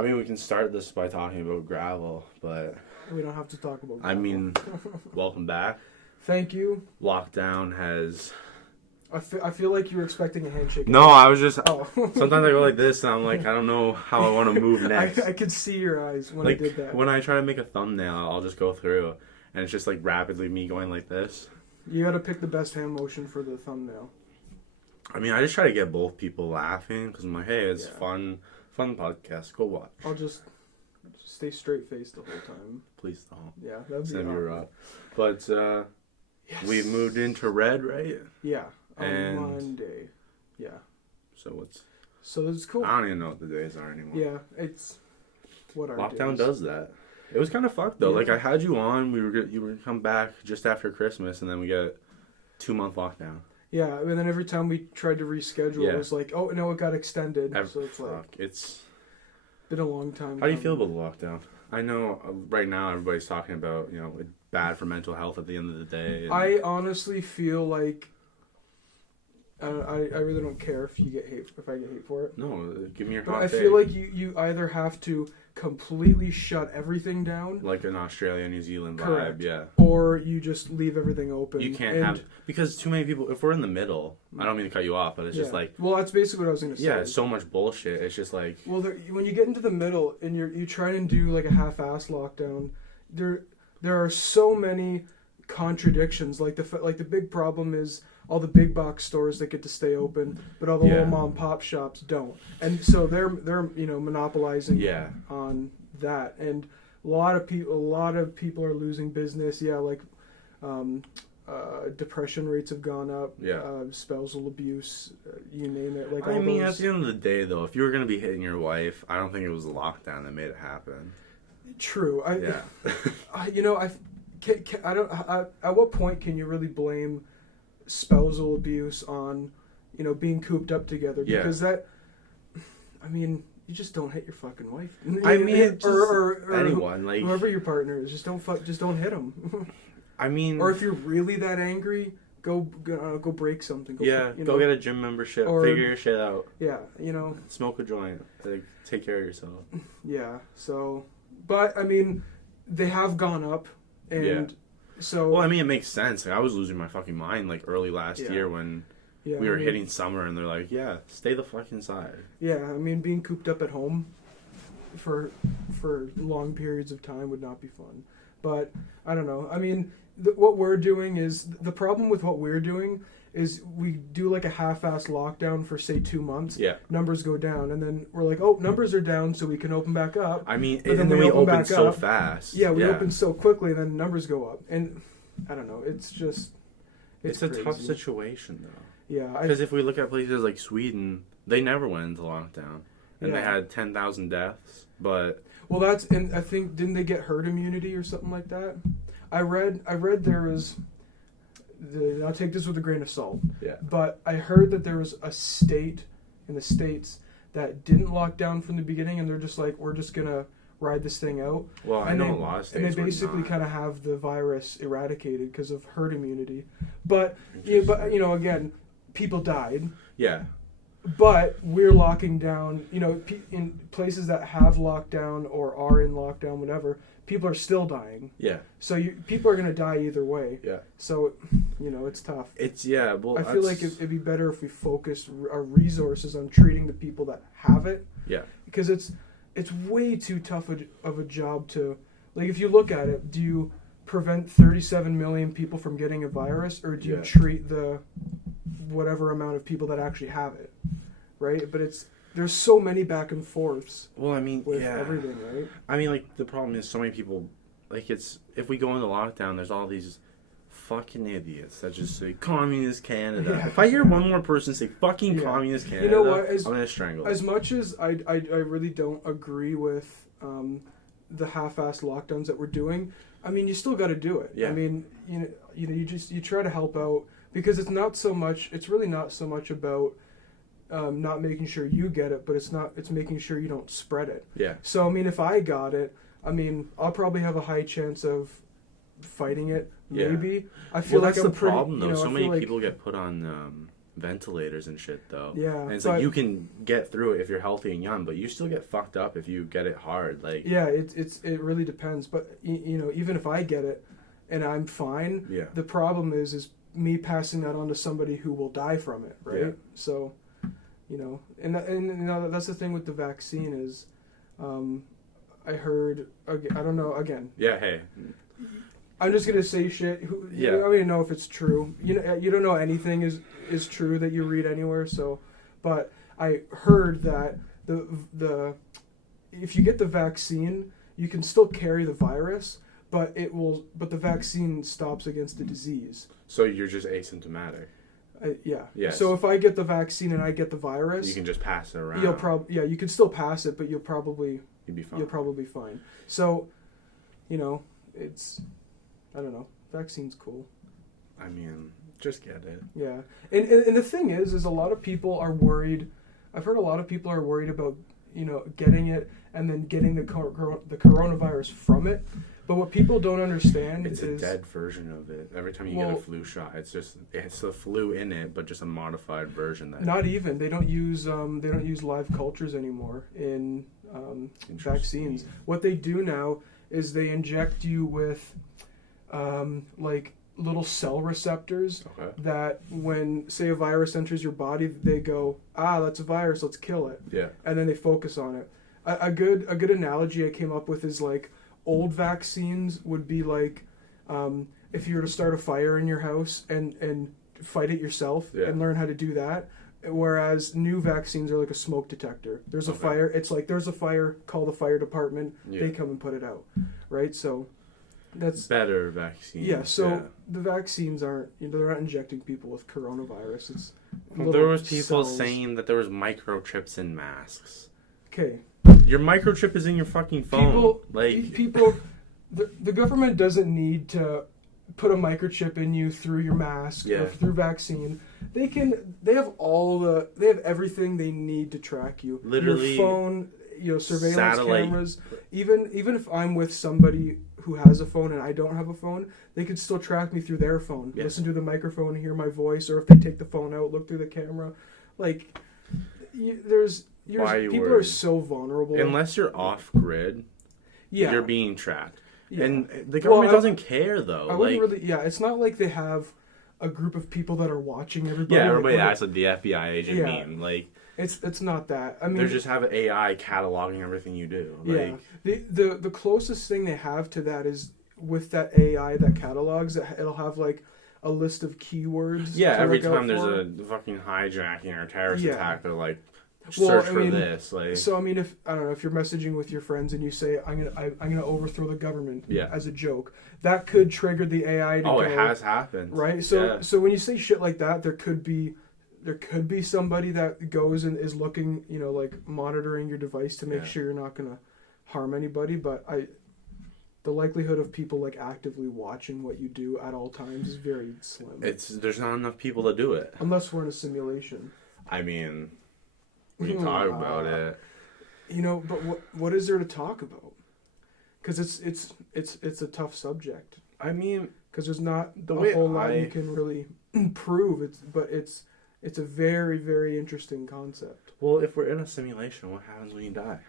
I mean, we can start this by talking about gravel, but... We don't have to talk about gravel. I mean, welcome back. Thank you. Lockdown has... I feel like you were expecting a handshake. No, I was just... Oh. Sometimes I go like this, and I'm like, I don't know how I want to move next. I could see your eyes when like, I did that. When I try to make a thumbnail, I'll just go through, and it's just like rapidly me going like this. You gotta pick the best hand motion for the thumbnail. I mean, I just try to get both people laughing, because I'm like, hey, it's fun podcast, go watch. I'll just stay straight-faced the whole time. Please don't. Yeah, that'd be Send me awesome. rough. But, yes. we moved into red, right? Yeah, on And- Monday. Yeah. So that's cool. I don't even know what the days are anymore. Yeah, it's what our Lockdown days. does that. It was kind of fucked though. Yeah. Like I had you on, you were come back just after Christmas, and then we got a 2-month lockdown. Yeah, and then every time we tried to reschedule, it was like, oh no, it got extended. So it's like it's been a long time. How do you feel about the lockdown? I know right now everybody's talking about it's bad for mental health at the end of the day. I honestly feel like I really don't care if I get hate for it. No, give me your But hot I take. feel like you either have to completely shut everything down, like an Australia, New Zealand vibe, correct, yeah. or you just leave everything open. You can't have because too many people. If we're in the middle, I don't mean to cut you off, but it's just like well, that's basically what I was gonna say. Yeah, so much bullshit. It's just like when you get into the middle and you try and do like a half-ass lockdown, there are so many contradictions. Like the big problem is all the big box stores that get to stay open, but all the little mom and pop shops don't, and so they're monopolizing on that, and a lot of people are losing business. Depression rates have gone up. Spousal abuse, you name it. Like I mean, at the end of the day, though, if you were gonna be hitting your wife, I don't think it was the lockdown that made it happen. True. At what point can you really blame spousal abuse on, being cooped up together? Because you just don't hit your fucking wife. I mean, or anyone, like whoever your partner is, just don't hit them. I mean, or if you're really that angry, go break something. Go get a gym membership. Figure your shit out. Yeah, smoke a joint. Like, take care of yourself. Yeah. So, but I mean, they have gone up, and so. Well, I mean, it makes sense. Like, I was losing my fucking mind like early last year when we were hitting summer, and they're like, stay the fuck inside. Yeah, I mean, being cooped up at home for long periods of time would not be fun. But I don't know. I mean, what we're doing is the problem with what we're doing is we do like a half-ass lockdown for say 2 months. Yeah. Numbers go down, and then we're like, oh, numbers are down, so we can open back up. I mean, and then we open so fast. Yeah, we open so quickly, and then numbers go up, and I don't know. It's just it's a tough situation though. Yeah. Because if we look at places like Sweden, they never went into lockdown, and they had 10,000 deaths, but. Well, and I think, didn't they get herd immunity or something like that? I read there was, I'll take this with a grain of salt. Yeah. But I heard that there was a state in the States that didn't lock down from the beginning, and they're just like, we're just gonna ride this thing out. Well, I know a lot of states. And they basically kind of have the virus eradicated because of herd immunity. But again, people died. Yeah. But we're locking down, in places that have lockdown or are in lockdown, whatever, people are still dying. Yeah. So people are going to die either way. Yeah. So, it's tough. Well, I feel like it'd be better if we focused our resources on treating the people that have it. Yeah. Because it's way too tough of a job to, like, if you look at it, do you prevent 37 million people from getting a virus, or do you treat the whatever amount of people that actually have it, right? But there's so many back and forths. Well, I mean, with everything, right? I mean, like, the problem is so many people, like, if we go into lockdown, there's all these fucking idiots that just say communist Canada. Yeah. If I hear one more person say fucking communist Canada, you know what? I'm gonna strangle them. As much as I really don't agree with the half-assed lockdowns that we're doing, I mean, you still got to do it. Yeah. I mean, you try to help out, because it's really not so much about not making sure you get it, but it's making sure you don't spread it. Yeah. So, I mean, if I got it, I mean, I'll probably have a high chance of fighting it, maybe. I feel that's the problem, though. So many people get put on ventilators and shit, though. Yeah. And it's like you can get through it if you're healthy and young, but you still get fucked up if you get it hard. Like, yeah, it really depends. But you know, even if I get it and I'm fine, the problem is me passing that on to somebody who will die from it, right? Yeah. So, you know, and you know, that's the thing with the vaccine is, I heard, I don't know, again. Yeah. Hey. I'm just gonna say shit. I don't even know if it's true. You know, you don't know anything is true that you read anywhere. So, but I heard that the if you get the vaccine, you can still carry the virus, but the vaccine stops against the disease. So you're just asymptomatic. Yeah. Yes. So if I get the vaccine and I get the virus, you can just pass it around. You can still pass it, but you'll probably be fine. You'll probably be fine. So, you know, it's. I don't know. Vaccine's cool. I mean, just get it. Yeah. And the thing is a lot of people are worried. I've heard a lot of people are worried about, you know, getting it and then getting the coronavirus from it. But what people don't understand is... It's a dead version of it. Every time you get a flu shot, it's the flu in it, but just a modified version. Not even. They don't use live cultures anymore in vaccines. What they do now is they inject you with... like little cell receptors that when, say, a virus enters your body, they go, that's a virus, let's kill it. Yeah. And then they focus on it. A good analogy I came up with is like old vaccines would be like if you were to start a fire in your house and fight it yourself and learn how to do that. Whereas new vaccines are like a smoke detector. There's a fire. It's like there's a fire, call the fire department. Yeah. They come and put it out. Right? So that's better vaccines. Yeah, so the vaccines aren't, they're not injecting people with coronavirus. It's there was people saying that there was microchips in masks. Okay. Your microchip is in your fucking phone. The government doesn't need to put a microchip in you through your mask or through vaccine. They have everything they need to track you. Literally, your phone, surveillance satellite cameras. Even if I'm with somebody who has a phone and I don't have a phone, they could still track me through their phone. Yeah. Listen to the microphone, hear my voice, or if they take the phone out, look through the camera. Like, people are so vulnerable. Unless you're off grid, you're being tracked. Yeah. And the government doesn't care, though. I wouldn't really. Yeah, it's not like they have a group of people that are watching everybody. Yeah, everybody acts like the FBI agent meme. Like, it's not that. I mean, they just have AI cataloging everything you do. Like, the closest thing they have to that is with that AI that catalogs. It'll have like a list of keywords. Yeah, every time there's a fucking hijacking or a terrorist attack, they're like, search for this. Like, so I mean, if you're messaging with your friends and you say I'm gonna overthrow the government as a joke, that could trigger the AI to go, it has happened, right? So when you say shit like that, there could be somebody that goes and is looking, like monitoring your device to make sure you're not gonna harm anybody. But the likelihood of people like actively watching what you do at all times is very slim. There's not enough people to do it unless we're in a simulation. I mean, we can talk about it. But what is there to talk about? Because it's a tough subject. I mean, because there's not a whole lot you can really prove. It's a very, very interesting concept. Well, if we're in a simulation, what happens when you die?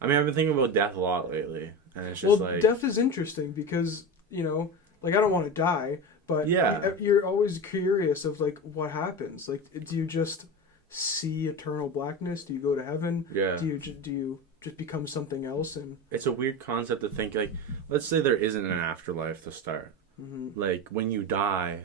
I mean, I've been thinking about death a lot lately, and it's just death is interesting because I don't want to die. But you're always curious of like what happens. Like, do you just see eternal blackness? Do you go to heaven? Yeah. Do you just become something else? And it's a weird concept to think. Like, let's say there isn't an afterlife to start. Mm-hmm. Like, when you die,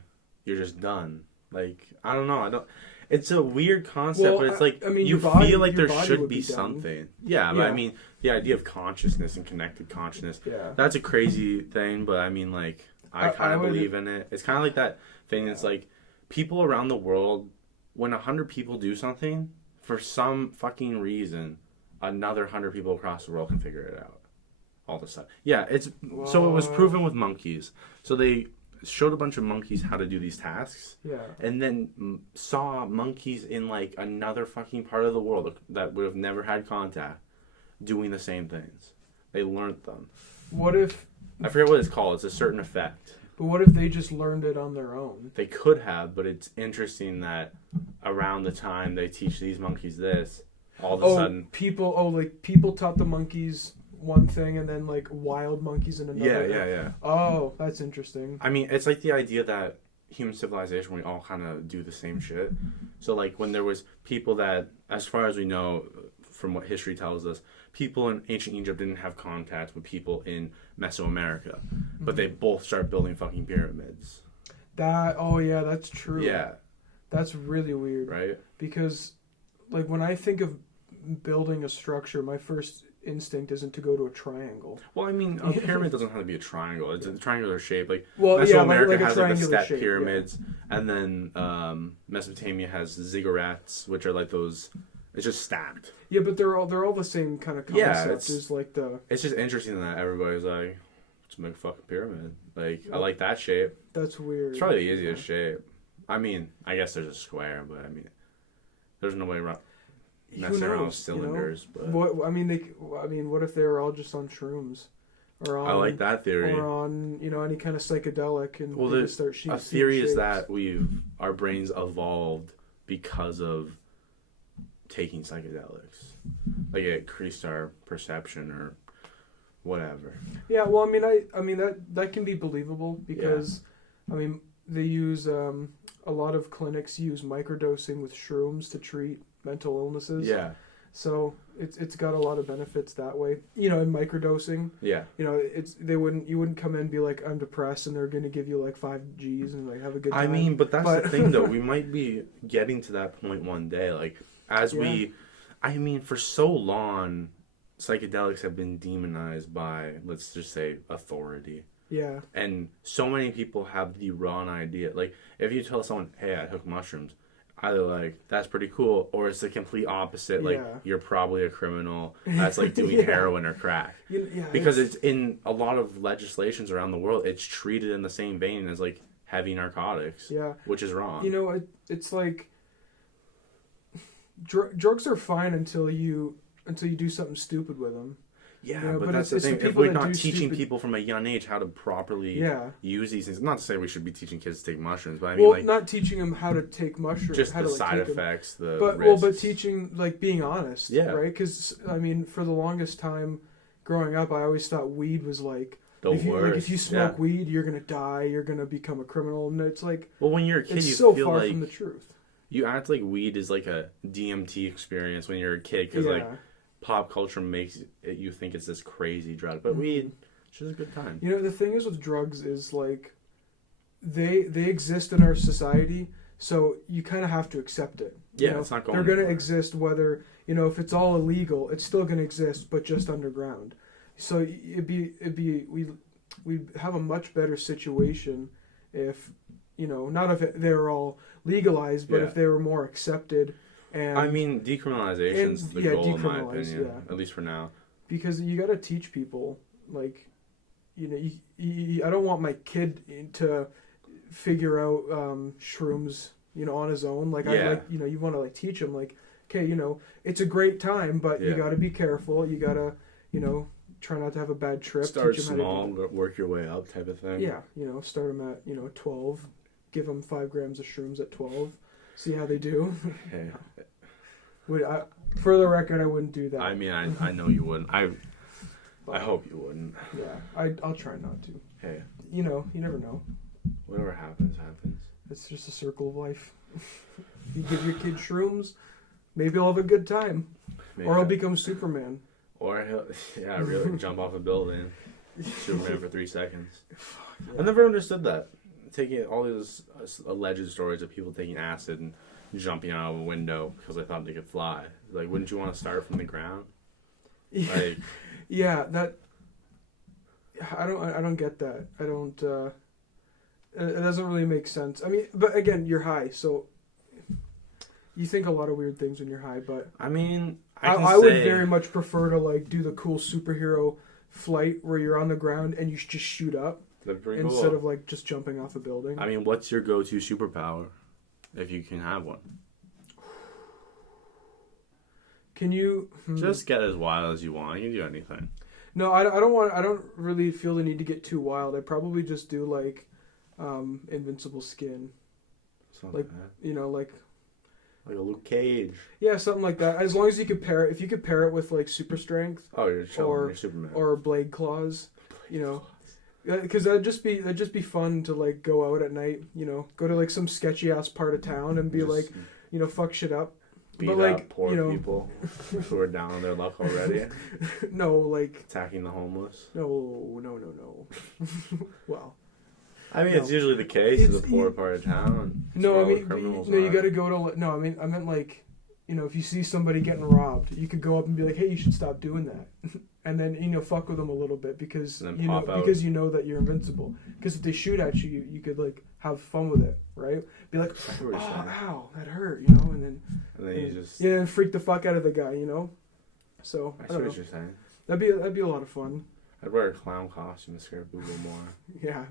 you're just done. Like, I don't know. It's a weird concept, but it's like you feel like there should be something. Yeah, but I mean, the idea of consciousness and connected consciousness. Yeah. That's a crazy thing, but I mean, like, I kind of believe in it. It's kind of like that thing. It's like people around the world, when 100 people do something, for some fucking reason, another 100 people across the world can figure it out. All of a sudden. Yeah, so it was proven with monkeys. So they showed a bunch of monkeys how to do these tasks. Yeah. And then saw monkeys in like another fucking part of the world that would have never had contact doing the same things. They learned them. What if... I forget what it's called. It's a certain effect. But what if they just learned it on their own? They could have, but it's interesting that around the time they teach these monkeys this, all of a sudden... people taught the monkeys one thing and then, like, wild monkeys in another. Yeah. Oh, that's interesting. I mean, it's like the idea that human civilization, we all kind of do the same shit. So, like, when there was people that, as far as we know, from what history tells us, people in ancient Egypt didn't have contact with people in Mesoamerica, but they both start building fucking pyramids. That's true. Yeah. That's really weird. Right? Because, like, when I think of building a structure, my first instinct isn't to go to a triangle. Well, I mean, a pyramid doesn't have to be a triangle. It's a triangular shape. Like, Mesoamerica has like the step shape, pyramids, and then Mesopotamia has ziggurats, which are like those. It's just stacked. Yeah, but they're all the same kind of concept. It's just interesting that everybody's like, let's make a fucking pyramid. Like, I like that shape. That's weird. It's probably the easiest shape. I mean, I guess there's a square, but I mean, there's no way messing around with cylinders. But what if they were all just on shrooms, or on, I like that theory, or on any kind of psychedelic, and well, they start a theory is that our brains evolved because of taking psychedelics, like it increased our perception or whatever. Yeah, well, I mean that can be believable because, I mean, they use a lot of clinics use microdosing with shrooms to treat mental illnesses. Yeah. So it's got a lot of benefits that way. In microdosing. Yeah. You wouldn't come in and be like, I'm depressed, and they're gonna give you like 5 Gs and like have a good time. I mean, but that's the thing though. We might be getting to that point one day. Like for so long, psychedelics have been demonized by, let's just say, authority. Yeah. And so many people have the wrong idea. Like, if you tell someone, hey, I took mushrooms, either like, that's pretty cool, or it's the complete opposite. Like, you're probably a criminal. That's like doing heroin or crack. Because it's in a lot of legislations around the world, it's treated in the same vein as like heavy narcotics. Yeah. Which is wrong. It's like drugs are fine until you do something stupid with them. Yeah, but that's the thing. If we're not teaching people from a young age how to properly use these things, not to say we should be teaching kids to take mushrooms, but I mean, not teaching them how to take mushrooms, just how the to, side effects, risks. But teaching, like, being honest, right? Because I mean, for the longest time, growing up, I always thought weed was like, if you smoke weed, you're gonna die, you're gonna become a criminal, and it's like, well, when you're a kid, it's you so feel far like from the truth. You act like weed is like a DMT experience when you're a kid, because like pop culture makes you think it's this crazy drug, but weed, it's just a good time. The thing is with drugs is like they exist in our society, so you kind of have to accept it. It's not going. They're going to exist whether if it's all illegal, it's still going to exist, but just underground. So we'd have a much better situation if not if they were all legalized, but if they were more accepted. And I mean, decriminalization's the goal, in my opinion, at least for now. Because you got to teach people, like, I don't want my kid to figure out shrooms, on his own. Like, you want to like teach him, like, okay, it's a great time, but you got to be careful. You got to, try not to have a bad trip. Start small, work your way up, type of thing. Yeah, start them at 12, give them 5 grams of shrooms at 12. See how they do. Okay. For the record, I wouldn't do that. I mean, I know you wouldn't. I hope you wouldn't. Yeah, I'll try not to. Hey. You never know. Whatever happens, happens. It's just a circle of life. You give your kid shrooms, maybe he'll have a good time. Maybe. Or he'll become Superman. Or he'll, really jump off a building. Superman for 3 seconds. Yeah. I never understood that. Taking all these alleged stories of people taking acid and jumping out of a window because they thought they could fly. Like, wouldn't you want to start from the ground? Like, I don't get that. I don't. It doesn't really make sense. I mean, but again, you're high, so you think a lot of weird things when you're high. But I mean, I would very much prefer to like do the cool superhero flight where you're on the ground and you just shoot up. That'd be pretty instead cool. of like just jumping off a building. I mean, what's your go-to superpower, if you can have one? Can you just get as wild as you want? You can do anything. No, I don't want. I don't really feel the need to get too wild. I probably just do like invincible skin. Something like you know, like a Luke Cage. Yeah, something like that. As long as you could pair it, if you could pair it with like super strength. Oh, you're Superman. Or blade claws, you know. Because that'd just be fun to like go out at night, you know, go to like some sketchy ass part of town and be just, like, you know, fuck shit up. Beat up like, poor people who are down on their luck already. No, like attacking the homeless. No. Well, I mean, it's usually the case in the poor part of town. No, I mean, you got to go to. No, I meant like, you know, if you see somebody getting robbed, you could go up and be like, hey, you should stop doing that. And then, you know, fuck with them a little bit because you know that you're invincible. Because if they shoot at you, you could like have fun with it, right? Be like, oh, ow, that hurt, you know, and then you just and freak the fuck out of the guy, you know. So I see what you're saying. That'd be a lot of fun. I'd wear a clown costume to scare people more. Yeah,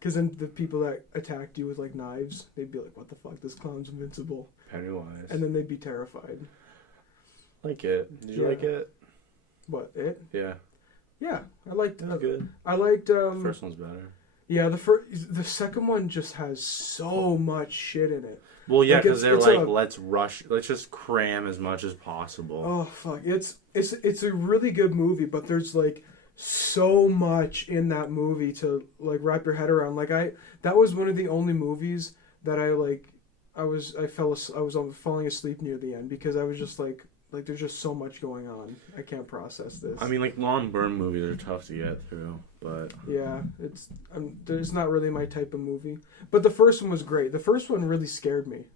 because then the people that attacked you with like knives, they'd be like, what the fuck, this clown's invincible. Pennywise. And then they'd be terrified. Like it. Did you like it? What, it? Yeah. Yeah, I liked it. That's good. I liked the first one's better. Yeah, the second one just has so much shit in it. Well, yeah, because they're like, let's just cram as much as possible. Oh fuck, it's a really good movie, but there's like so much in that movie to like wrap your head around. Like that was one of the only movies that I was falling asleep near the end because I was just like there's just so much going on. I can't process this. I mean, like long burn movies are tough to get through, but yeah, it's not really my type of movie. But the first one was great. The first one really scared me,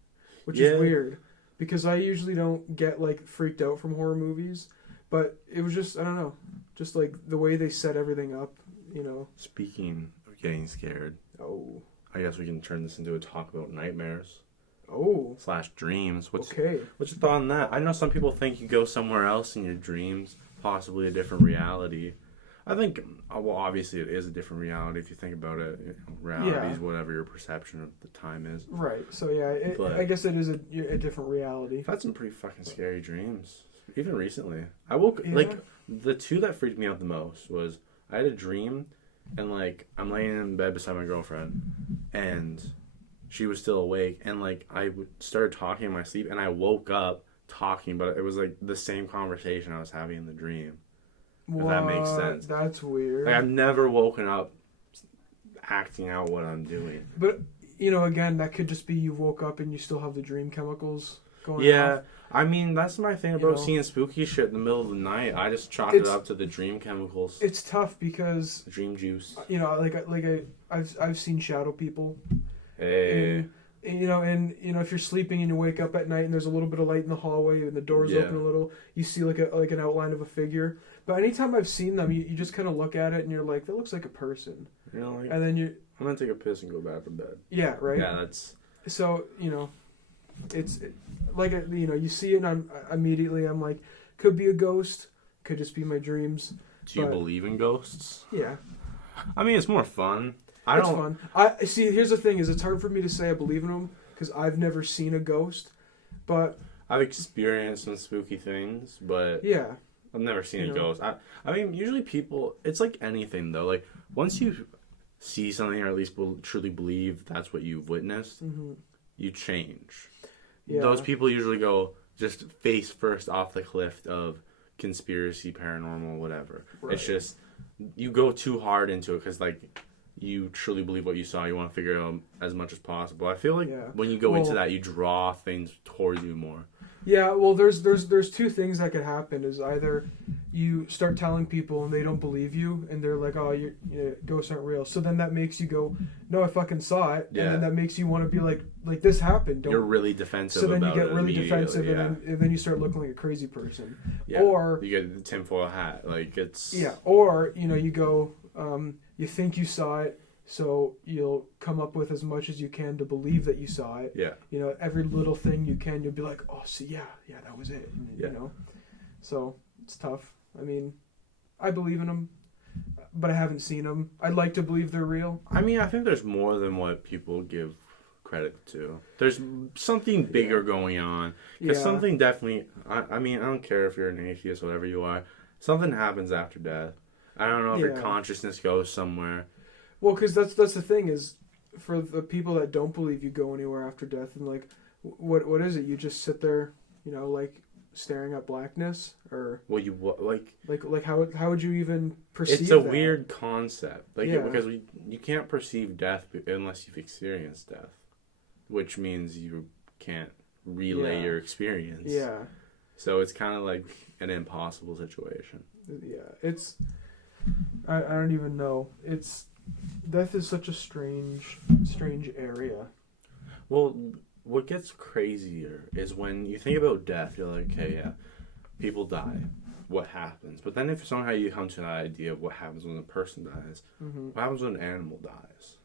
which is weird because I usually don't get like freaked out from horror movies. But it was just, I don't know, just like the way they set everything up, you know. Speaking of getting scared, I guess we can turn this into a talk about nightmares. / dreams. What's your thought on that? I know some people think you go somewhere else in your dreams, possibly a different reality. I think, well, obviously it is a different reality if you think about it. Reality is whatever your perception of the time is. Right. So yeah, I guess it is a different reality. I've had some pretty fucking scary dreams. Even recently. I woke, like, the two that freaked me out the most was, I had a dream, and like, I'm laying in bed beside my girlfriend, and she was still awake, and like I started talking in my sleep, and I woke up talking, but it was like the same conversation I was having in the dream. If that makes sense. That's weird. Like, I've never woken up acting out what I'm doing. But you know, again, that could just be you woke up and you still have the dream chemicals going. Yeah, I mean that's my thing about seeing spooky shit in the middle of the night. I just chalk it up to the dream chemicals. It's tough because dream juice. You know, I've seen shadow people. Hey. And you know, if you're sleeping and you wake up at night and there's a little bit of light in the hallway and the door's open a little, you see like an outline of a figure. But anytime I've seen them, you just kind of look at it and you're like, that looks like a person. You know, like, and then I'm gonna take a piss and go back to bed. Yeah, right. Yeah, that's. So you know, you see it and I'm like, could be a ghost, could just be my dreams. Do you believe in ghosts? Yeah. I mean, it's more fun. It's fun. I see. Here's the thing: it's hard for me to say I believe in them because I've never seen a ghost, but I've experienced some spooky things. But yeah, I've never seen a ghost. I mean, usually people. It's like anything though. Like once you see something, or at least truly believe that's what you've witnessed, you change. Yeah. Those people usually go just face first off the cliff of conspiracy, paranormal, whatever. Right. It's just you go too hard into it because like. You truly believe what you saw. You want to figure out as much as possible. I feel like when you go into that, you draw things towards you more. Yeah, well, there's two things that could happen. Is either you start telling people and they don't believe you, and they're like, "Oh, ghosts aren't real." So then that makes you go, "No, I fucking saw it," and then that makes you want to be like this happened. You're really defensive. So then you get really defensive, and then you start looking like a crazy person. Yeah. Or you get the tinfoil hat, like it's. Yeah, or you go. You think you saw it, so you'll come up with as much as you can to believe that you saw it. Yeah. You know, every little thing you can, you'll be like, oh, see, yeah, that was it. You know? So, it's tough. I mean, I believe in them, but I haven't seen them. I'd like to believe they're real. I mean, I think there's more than what people give credit to. There's something bigger going on. Because something definitely, I mean, I don't care if you're an atheist, whatever you are, something happens after death. I don't know if your consciousness goes somewhere. Well, because that's the thing is, for the people that don't believe you go anywhere after death, and like, what is it? You just sit there, like staring at blackness, or well, you like how would you even perceive? It's a weird concept, because you can't perceive death unless you've experienced death, which means you can't relay your experience. Yeah. So it's kind of like an impossible situation. Yeah, it's. I don't even know. Death is such a strange area. Well, what gets crazier is when you think about death, you're like, okay, yeah, people die. What happens? But then if somehow you come to the idea of what happens when a person dies, what happens when an animal dies?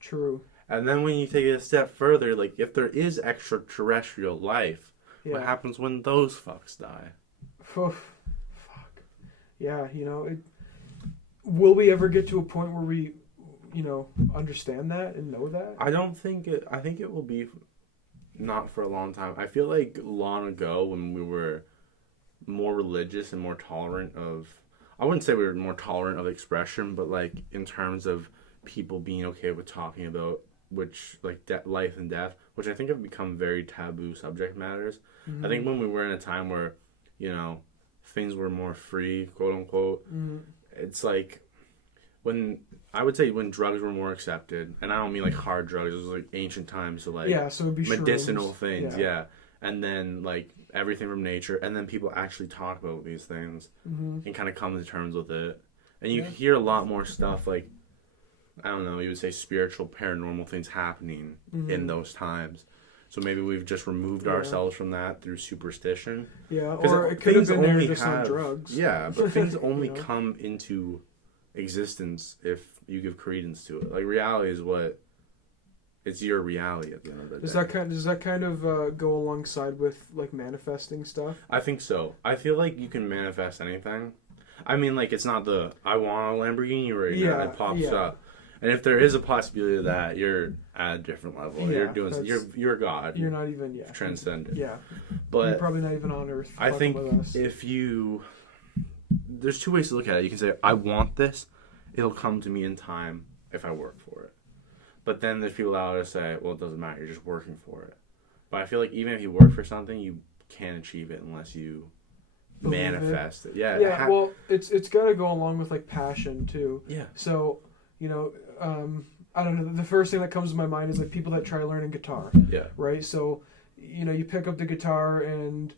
True. And then when you take it a step further, like if there is extraterrestrial life, what happens when those fucks die? Fuck. Yeah, will we ever get to a point where we, understand that and know that? I think it will be not for a long time. I feel like long ago when we were more religious and more tolerant of, I wouldn't say we were more tolerant of expression, but like in terms of people being okay with talking about life and death, which I think have become very taboo subject matters. I think when we were in a time where, things were more free, quote unquote, it's like when drugs were more accepted, and I don't mean like hard drugs, it was like ancient times, so like so it'd be medicinal shrooms. things, and then like everything from nature, and then people actually talk about these things and kind of come to terms with it, and you hear a lot more stuff like, I don't know, you would say spiritual, paranormal things happening in those times. So maybe we've just removed ourselves from that through superstition. Yeah, or it could have been there just on drugs. Yeah, but things only come into existence if you give credence to it. Like reality is it's your reality at the end of the day. Does that kind of go alongside with like manifesting stuff? I think so. I feel like you can manifest anything. I mean, like it's not I want a Lamborghini right now. It pops up. And if there is a possibility of that, you're at a different level. Yeah, you're God. You're not even transcendent. Yeah, but you're probably not even on Earth. I think there's two ways to look at it. You can say, I want this. It'll come to me in time if I work for it. But then there's people out there say, well, it doesn't matter. You're just working for it. But I feel like even if you work for something, you can't achieve it unless you manifest it. Yeah. Yeah. Well, it's got to go along with like passion too. Yeah. So. I don't know. The first thing that comes to my mind is like people that try learning guitar. Yeah. Right. So, you pick up the guitar and,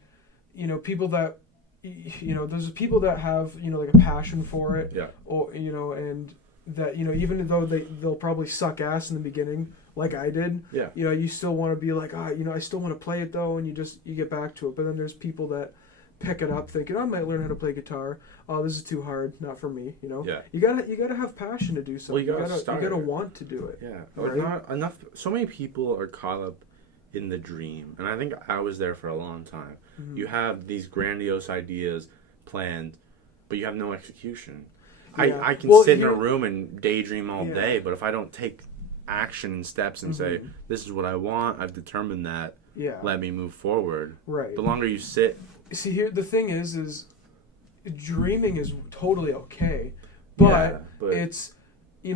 people that, there's people that have, like a passion for it. Yeah. Or, and that, even though they'll probably suck ass in the beginning, like I did. Yeah. You still want to be like, I still want to play it though, and you get back to it. But then there's people that pick it up thinking, I might learn how to play guitar. Oh, this is too hard, not for me. Yeah. You gotta have passion to do something. Well, you gotta want to do it. Yeah. Right? Not enough. So many people are caught up in the dream, and I think I was there for a long time. You have these grandiose ideas planned, but you have no execution. Yeah. I can sit in a room and daydream all day, but if I don't take action and steps and say, this is what I want, I've determined that. Yeah. Let me move forward. Right. The longer you sit. See, here the thing is dreaming is totally okay, but it's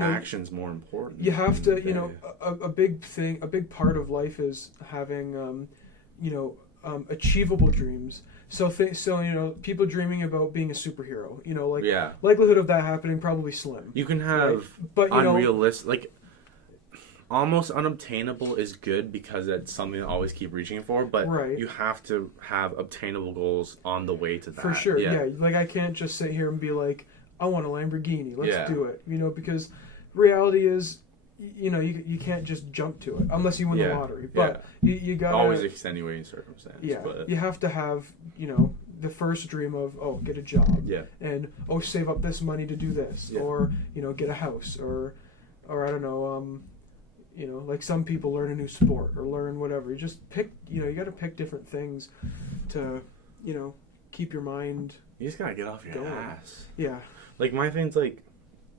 action's more important. You have to, a big part of life is having achievable dreams. So people dreaming about being a superhero, likelihood of that happening probably slim. You can have unrealistic, almost unobtainable is good because it's something to always keep reaching for, but you have to have obtainable goals on the way to that. For sure, yeah. Like I can't just sit here and be like, I want a Lamborghini, let's do it. Because reality is, you can't just jump to it unless you win the lottery. But you gotta always extenuating circumstance. Yeah, but you have to have the first dream of get a job. Yeah. And save up this money to do this, or get a house, or I don't know. Like some people learn a new sport or learn whatever. You just pick, you got to pick different things to, keep your mind. You just got to get off your ass. Yeah. Like my thing's like,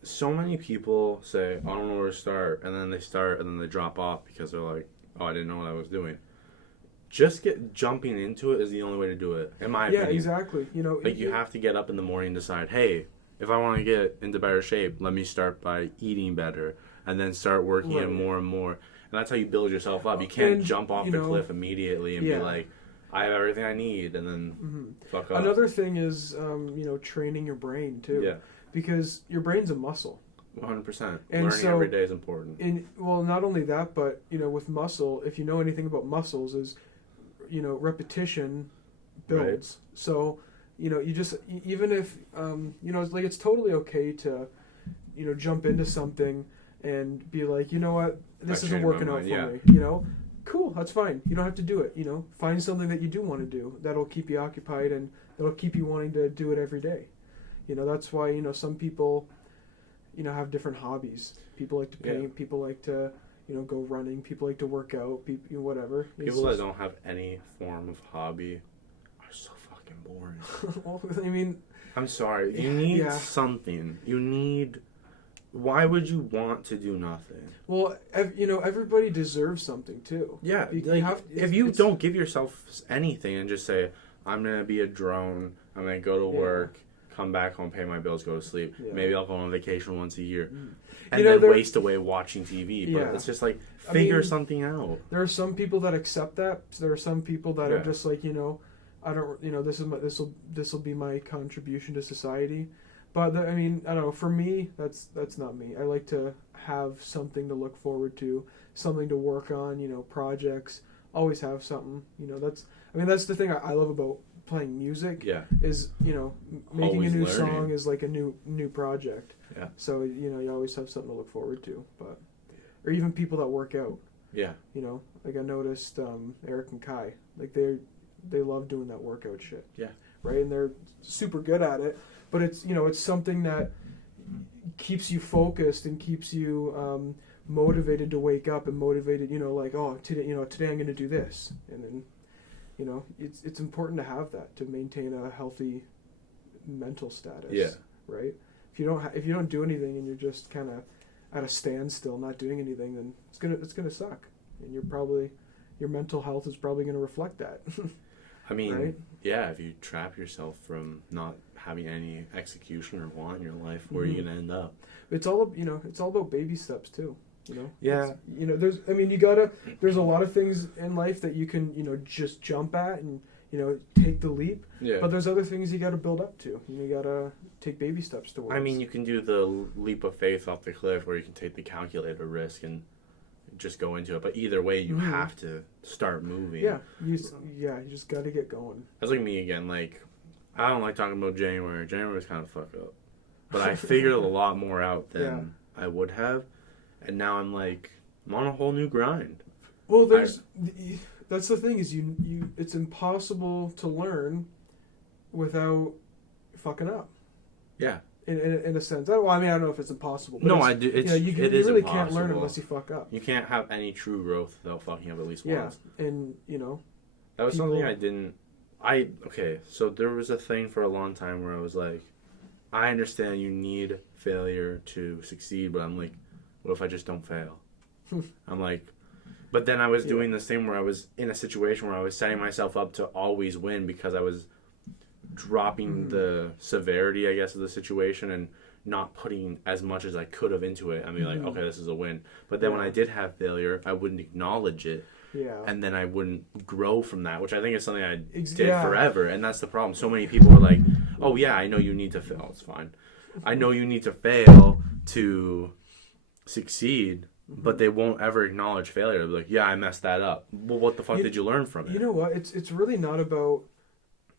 so many people say, I don't know where to start. And then they start and then they drop off because they're like, oh, I didn't know what I was doing. Just jumping into it is the only way to do it, in my opinion. Yeah, exactly. You have to get up in the morning and decide, hey, if I want to get into better shape, let me start by eating better. and then start working it more and more. And that's how you build yourself up. You can't jump off the cliff immediately and be like, I have everything I need, and then fuck up. Another thing is, training your brain, too. Yeah. Because your brain's a muscle. 100%. Learning every day is important. Not only that, but, with muscle, if you know anything about muscles, is, repetition builds. Right. So, you just, even if, it's like, it's totally okay to, jump into something and be like, you know what, this isn't working out for me, cool, that's fine. You don't have to do it, Find something that you do want to do that'll keep you occupied and that'll keep you wanting to do it every day. That's why, some people, have different hobbies. People like to paint, people like to, go running, people like to work out, whatever. People that don't have any form of hobby are so fucking boring. Well, I mean... I'm sorry. You need something. Why would you want to do nothing? Well, everybody deserves something, too. Yeah. If you don't give yourself anything and just say, I'm going to be a drone, I'm going to go to work, come back home, pay my bills, go to sleep. Yeah. Maybe I'll go on vacation once a year. And then waste away watching TV. But it's just like, figure something out. There are some people that accept that. There are some people that are just like, I don't, this will be my contribution to society. But I don't know. For me, that's not me. I like to have something to look forward to, something to work on. Projects. Always have something. That's the thing I love about playing music. Yeah. Is making always a new learning. Song is like a new project. Yeah. So you always have something to look forward to. Or even people that work out. Yeah. Like I noticed Eric and Kai, like they love doing that workout shit. Yeah. Right, and they're super good at it. But it's it's something that keeps you focused and keeps you motivated to wake up and motivated. Today I'm going to do this, and then it's important to have that to maintain a healthy mental status. Yeah. Right. If you don't do anything and you're just kind of at a standstill, not doing anything, then it's gonna suck, and your mental health is probably going to reflect that. I mean, right? Yeah, if you trap yourself from not having any execution or want in your life, where are you going to end up? It's all about baby steps too. Yeah. There's a lot of things in life that you can, just jump at and, take the leap. Yeah. But there's other things you got to build up to. You got to take baby steps towards. I mean, you can do the leap of faith off the cliff, or you can take the calculated risk and just go into it. But either way, you have to start moving. Yeah. You just got to get going. That's like me again. Like, I don't like talking about January. January was kind of fucked up. But I figured a lot more out than I would have. And now I'm on a whole new grind. Well, that's the thing is you it's impossible to learn without fucking up. Yeah. In a sense. Well, I don't know if it's impossible. But I do. It you is really impossible. Can't learn unless you fuck up. You can't have any true growth without fucking up at least once. Yeah, and that was something I didn't. So there was a thing for a long time where I was like, I understand you need failure to succeed, but I'm like, what if I just don't fail? I'm like, but then I was doing this thing where I was in a situation where I was setting myself up to always win because I was dropping the severity, I guess, of the situation and not putting as much as I could have into it and be like, okay, this is a win. But then when I did have failure, I wouldn't acknowledge it. Yeah. And then I wouldn't grow from that, which I think is something I did forever. And that's the problem. So many people are like, oh, yeah, I know you need to fail. It's fine. I know you need to fail to succeed, but they won't ever acknowledge failure. They'll be like, yeah, I messed that up. Well, what the fuck did you learn from it? You know what? It's really not about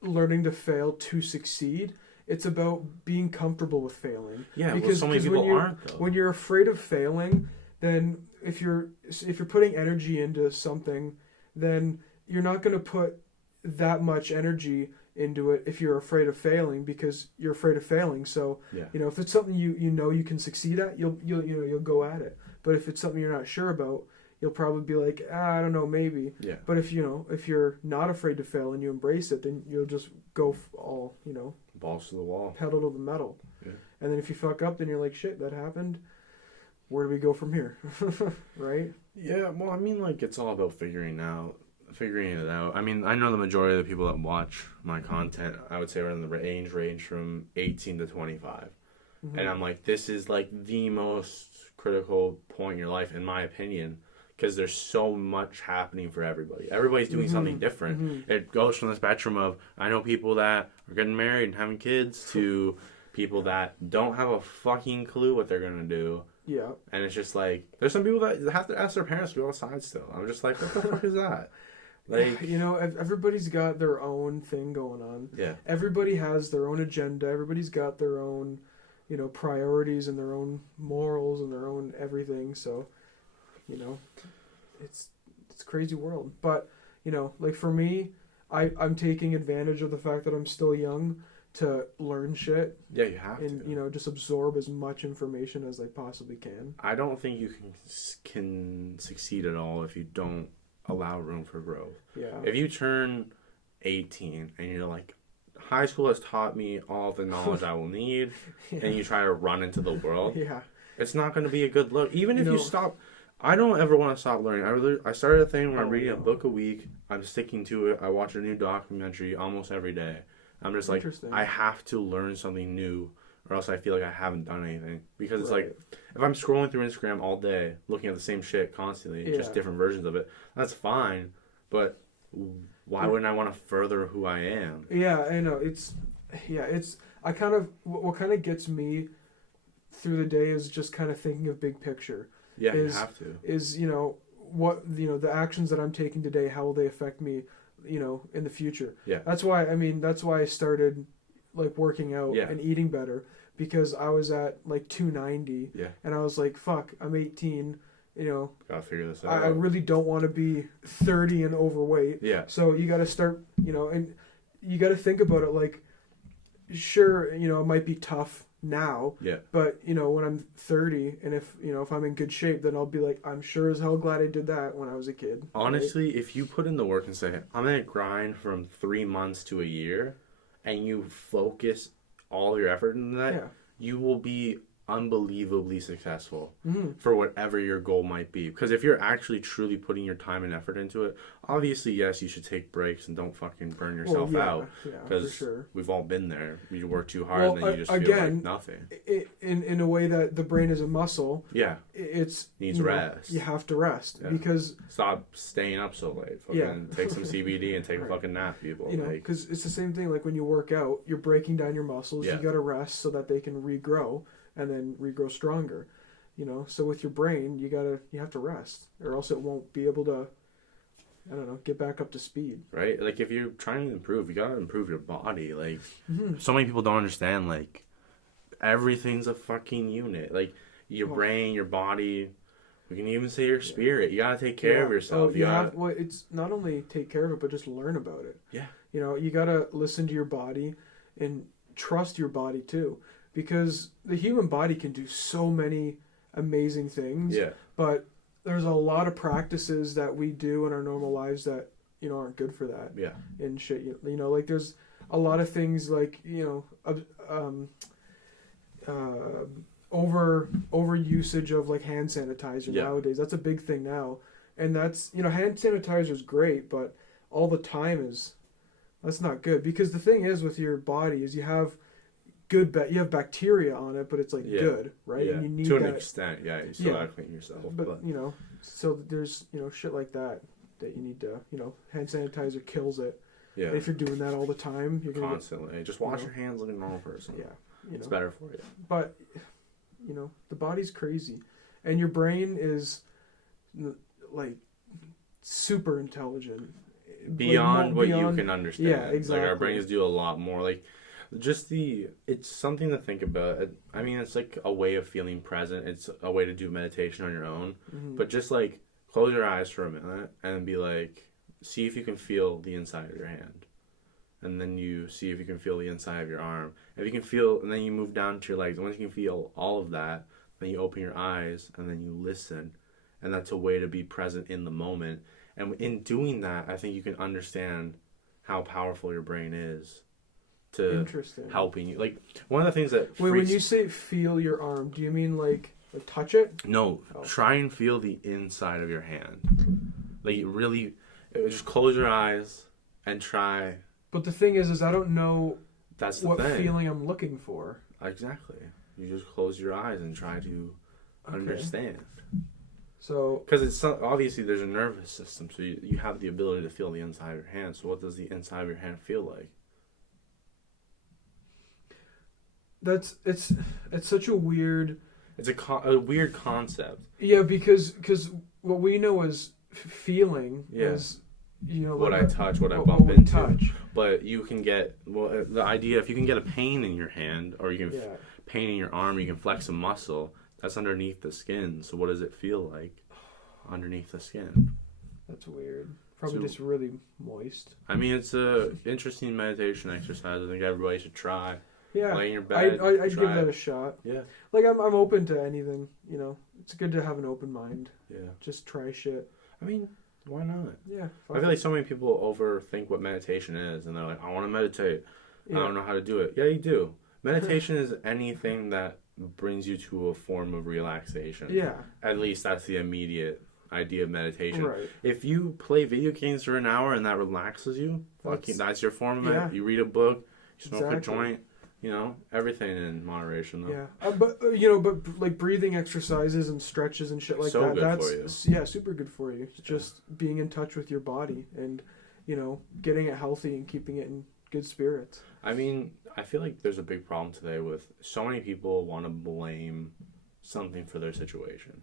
learning to fail to succeed. It's about being comfortable with failing. Yeah, because so many people aren't, though. When you're afraid of failing, then if you're putting energy into something, then you're not going to put that much energy into it if you're afraid of failing because you're afraid of failing. So if it's something you can succeed at, you'll go at it. But if it's something you're not sure about, you'll probably be like, I don't know, maybe. Yeah. But if you're not afraid to fail and you embrace it, then you'll just go all balls to the wall, pedal to the metal. Yeah. And then if you fuck up, then you're like, shit, that happened. Where do we go from here? Right? Yeah. Well, I mean, it's all about figuring it out. I mean, I know the majority of the people that watch my content, I would say, are in the range from 18 to 25. And I'm like, this is like the most critical point in your life, in my opinion, because there's so much happening for everybody. Everybody's doing something different. It goes from the spectrum of, I know people that are getting married and having kids to people that don't have a fucking clue what they're going to do. Yeah. And it's just like, there's some people that have to ask their parents to go outside still. I'm just like, what the fuck is that? Like, you know, everybody's got their own thing going on. Yeah. Everybody has their own agenda. Everybody's got their own, you know, priorities and their own morals and their own everything. So, you know, it's a crazy world. But, you know, like for me, I'm taking advantage of the fact that I'm still young to learn shit. Yeah, you have and, to. you know, just absorb as much information as I possibly can. I don't think you can succeed at all if you don't allow room for growth. Yeah. If you turn 18 and you're like, high school has taught me all the knowledge I will need, and you try to run into the world, it's not going to be a good look. Even if you stop, I don't ever want to stop learning. I started a thing where I'm reading a book a week. I'm sticking to it. I watch a new documentary almost every day. I'm just like, I have to learn something new, or else I feel like I haven't done anything. Because it's like, if I'm scrolling through Instagram all day, looking at the same shit constantly, just different versions of it, that's fine. But why wouldn't I want to further who I am? Yeah, I know. I kind of, what kind of gets me through the day is just kind of thinking of big picture. Yeah, you have to. Is, you know, what, you know, the actions that I'm taking today, how will they affect me, you know, in the future? Yeah. That's why I started, like, working out and eating better, because I was at, like, 290. Yeah. And I was like, fuck, I'm 18. You know, gotta figure this out. I really don't want to be 30 and overweight. Yeah. So you got to start, you know, and you got to think about it like, sure, you know, it might be tough now. Yeah. But, you know, when I'm 30 and if I'm in good shape, then I'll be like, I'm sure as hell glad I did that when I was a kid. Honestly, right? If you put in the work and say, I'm going to grind from 3 months to a year, and you focus all your effort in that, you will be unbelievably successful for whatever your goal might be. Because if you're actually truly putting your time and effort into it, obviously, yes, you should take breaks and don't fucking burn yourself out. Because we've all been there. You work too hard and then you just feel like nothing. In a way that the brain is a muscle, it's needs rest. You have to rest because stop staying up so late. Fucking take some CBD and take a fucking nap, people. You know, because it's the same thing. Like when you work out, you're breaking down your muscles. You got to rest so that they can regrow. And then regrow stronger, you know. So with your brain, you have to rest, or else it won't be able to, I don't know, get back up to speed. Right? Like if you're trying to improve, you gotta improve your body. Like so many people don't understand. Like everything's a fucking unit. Like your brain, your body. We can even say your spirit. You gotta take care of yourself. It's not only take care of it, but just learn about it. Yeah. You know, you gotta listen to your body and trust your body too. Because the human body can do so many amazing things. Yeah. But there's a lot of practices that we do in our normal lives that, you know, aren't good for that. Yeah. And shit. You know, like there's a lot of things like, you know, over usage of like hand sanitizer nowadays. That's a big thing now. And that's, you know, hand sanitizer is great, but all the time that's not good. Because the thing is with your body is you have bacteria on it, but it's like good, right? Yeah. And you need to an extent, you still gotta clean yourself. But you know, so there's, you know, shit like that you need to, you know, hand sanitizer kills it. Yeah. And if you're doing that all the time, you're gonna constantly just wash your hands like a normal person. Yeah. You know, it's better for you. But you know, the body's crazy, and your brain is like super intelligent. Beyond what you can understand. Yeah, exactly. Like our brains do a lot more. Like it's something to think about. I mean, it's like a way of feeling present. It's a way to do meditation on your own. But just like close your eyes for a minute and be like, see if you can feel the inside of your hand. And then you see if you can feel the inside of your arm. If you can feel, and then you move down to your legs. And once you can feel all of that, then you open your eyes and then you listen. And that's a way to be present in the moment. And in doing that, I think you can understand how powerful your brain is to helping you. Like, one of the things that when you say feel your arm, do you mean like touch it? No. Try and feel the inside of your hand. Like, really, just close your eyes and try. But the thing is I don't know what feeling I'm looking for. Exactly. You just close your eyes and try to understand. So, because it's obviously there's a nervous system, so you have the ability to feel the inside of your hand. So what does the inside of your hand feel like? It's such a weird. It's a weird concept. Yeah, because what we know as feeling is, what I touch, what I bump into. Touch. But you can get the idea if you can get a pain in your hand or you can pain in your arm, you can flex a muscle. That's underneath the skin. So what does it feel like underneath the skin? That's weird. Probably just really moist. I mean, it's a interesting meditation exercise. I think everybody should try. Yeah, lay in your bed. I'd give that a shot. Yeah, like I'm open to anything. It's good to have an open mind. Yeah, just try shit. I mean, why not? Yeah, I feel like so many people overthink what meditation is, and they're like, I want to meditate. Yeah. I don't know how to do it. Yeah, you do. Meditation is anything that brings you to a form of relaxation. Yeah. At least that's the immediate idea of meditation. Right. If you play video games for an hour and that relaxes you, that's your form of it. You read a book, you smoke a joint, everything in moderation though. Yeah. But like breathing exercises and stretches and shit like that. That's good for you. Super good for you. It's just being in touch with your body and, getting it healthy and keeping it in good spirits. I mean, I feel like there's a big problem today with so many people want to blame something for their situation.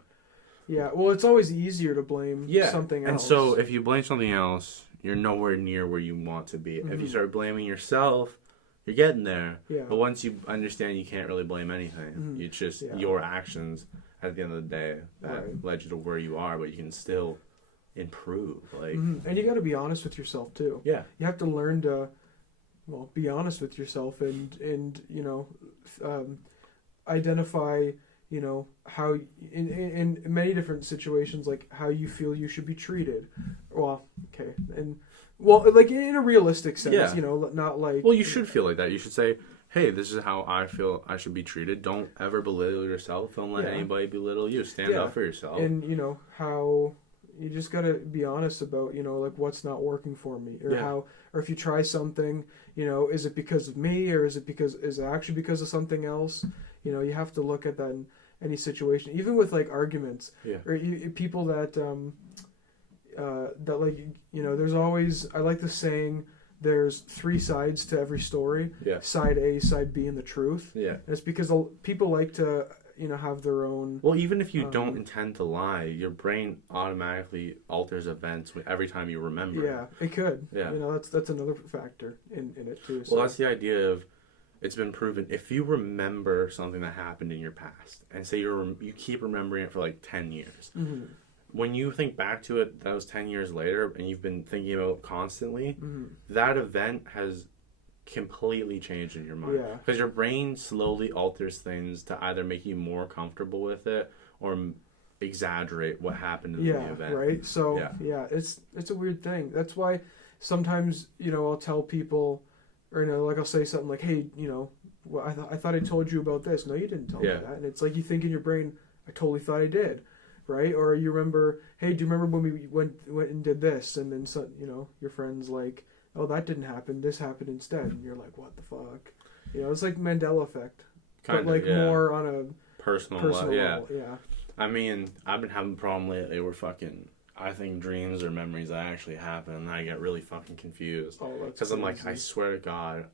Yeah, well, it's always easier to blame something else. And so if you blame something else, you're nowhere near where you want to be. Mm-hmm. If you start blaming yourself, you're getting there. Yeah. But once you understand you can't really blame anything, it's just your actions at the end of the day that led you to where you are, but you can still improve. And you got to be honest with yourself too. Yeah. You have to learn to be honest with yourself and identify, how in many different situations, like how you feel you should be treated. Like in a realistic sense, not like... Well, you should feel like that. You should say, hey, this is how I feel I should be treated. Don't ever belittle yourself. Don't let anybody belittle you. Stand up for yourself. And, how... You just got to be honest about, like what's not working for me or or if you try something, is it because of me or is it actually because of something else? You have to look at that in any situation, even with like arguments or people that, there's always, I like the saying, there's 3 sides to every story. Yeah. Side A, side B, and the truth. Yeah. And it's because people like to, have their own... Well, even if you don't intend to lie, your brain automatically alters events every time you remember. Yeah, it could. Yeah. That's another factor in it too. Well, that's the idea of, it's been proven, if you remember something that happened in your past, and say you keep remembering it for like 10 years, when you think back to it, that was 10 years later, and you've been thinking about it constantly, that event has completely changed in your mind. Because your brain slowly alters things to either make you more comfortable with it or exaggerate what happened in the event. Right? So, it's a weird thing. That's why sometimes, I'll tell people, or, I'll say something like, hey, I thought I told you about this. No, you didn't tell me that. And it's like you think in your brain, I totally thought I did. Right? Or you remember, hey, do you remember when we went and did this? And then, your friend's like, oh, that didn't happen. This happened instead. And you're like, what the fuck? It's like Mandela effect. More on a personal level. Yeah. I mean, I've been having a problem lately where I think dreams or memories that actually happen, and I get really fucking confused. Oh, that's because I'm like, I swear to God.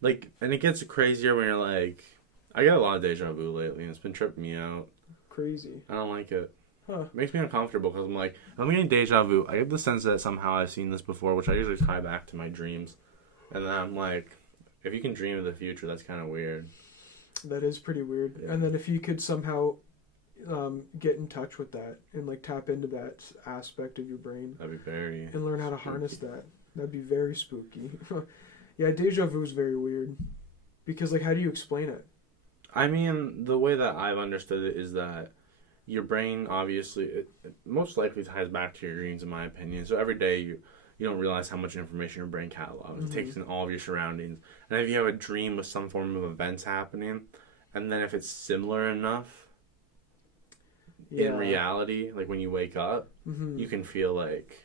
And it gets crazier when you're like, I get a lot of deja vu lately, and it's been tripping me out. Crazy. I don't like it. Huh. It makes me uncomfortable because I'm like, I'm getting deja vu. I get the sense that somehow I've seen this before, which I usually tie back to my dreams. And then I'm like, if you can dream of the future, that's kind of weird. That is pretty weird. Yeah. And then if you could somehow get in touch with that and like tap into that aspect of your brain. That'd be very and learn how to harness that. That'd be very spooky. Yeah, deja vu is very weird. Because like, how do you explain it? I mean, the way that I've understood it is that your brain, obviously, it most likely ties back to your dreams, in my opinion. So every day, you don't realize how much information your brain catalogs. It takes in all of your surroundings. And if you have a dream with some form of events happening, and then if it's similar enough in reality, like when you wake up, you can feel like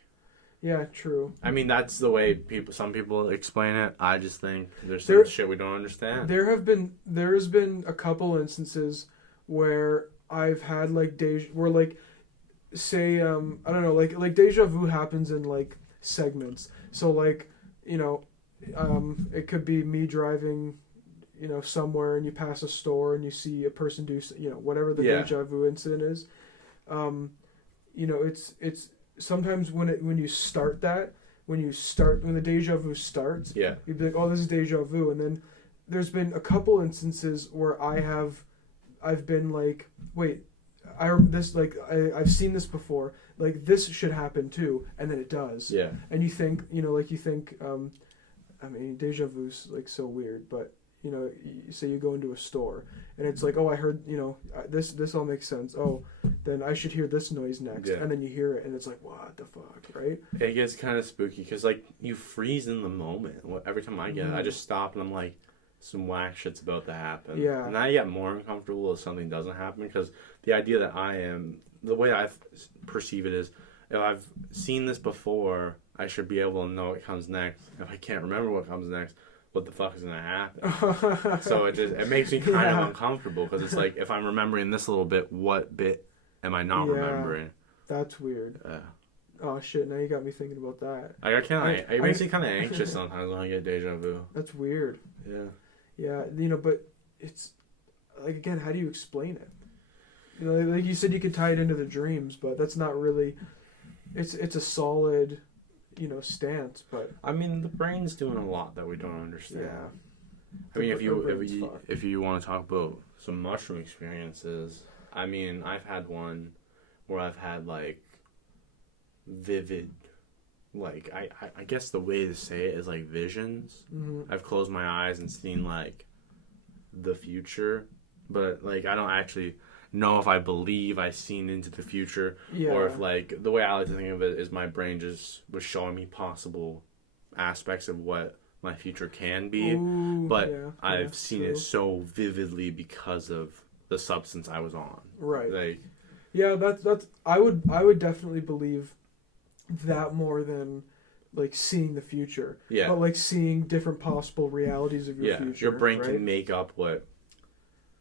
Yeah, true. I mean, that's the way some people explain it. I just think there's some shit we don't understand. There's been a couple instances where I've had like say I don't know, like deja vu happens in like segments. So like, you know, it could be me driving, you know, somewhere, and you pass a store and you see a person do, you know, whatever the deja vu incident is. You know, it's sometimes when the deja vu starts, you'd be like, oh, this is deja vu, and then there's been a couple instances where I've been like, wait, I've seen this before, like this should happen too, and then it does. Yeah. And you think, I mean, deja vu's like so weird, but you know, say you go into a store and it's like, oh, I heard, you know, this all makes sense. Oh, then I should hear this noise next. Yeah. And then you hear it and it's like, what the fuck, right? It gets kind of spooky because like you freeze in the moment. Every time I get it, I just stop and I'm like, some whack shit's about to happen. Yeah. And I get more uncomfortable if something doesn't happen because the idea that the way I perceive it is, if I've seen this before, I should be able to know what comes next. If I can't remember what comes next, what the fuck is going to happen? So it makes me kind of uncomfortable because it's like, if I'm remembering this little bit, what bit am I not remembering? That's weird. Oh shit, now you got me thinking about that. It makes me kind of anxious sometimes when I get deja vu. That's weird. Yeah. Yeah, you know, but it's like, again, how do you explain it? You know, like you said, you could tie it into the dreams, but that's not really. It's a solid, you know, stance. But I mean, the brain's doing a lot that we don't understand. Yeah. I mean, if you want to talk about some mushroom experiences, I mean, I've had one where I've had like vivid. Like, I guess the way to say it is like visions. Mm-hmm. I've closed my eyes and seen like the future, but like I don't actually know if I believe I've seen into the future, or if like the way I like to think of it is my brain just was showing me possible aspects of what my future can be. Ooh, but I've seen it so vividly because of the substance I was on. Right. Like, yeah, that's I would definitely believe that more than like seeing the future. Yeah. But like seeing different possible realities of your future. Your brain can make up what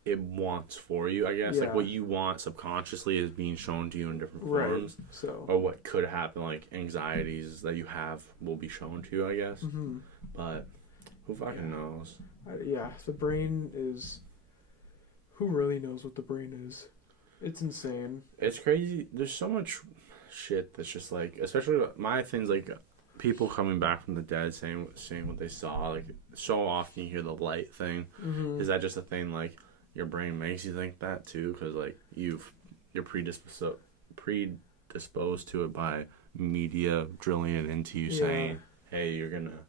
it wants for you, I guess. Like what you want subconsciously is being shown to you in different forms. So, or what could happen, like anxieties that you have will be shown to you, I guess. Mm-hmm. But who fucking knows? The brain is. Who really knows what the brain is? It's insane. It's crazy. There's so much shit that's just like, especially my things like people coming back from the dead saying what they saw. Like so often you hear the light thing. Mm-hmm. Is that just a thing like your brain makes you think that too? Because like you're predisposed to it by media drilling it into you, saying, "Hey, you're gonna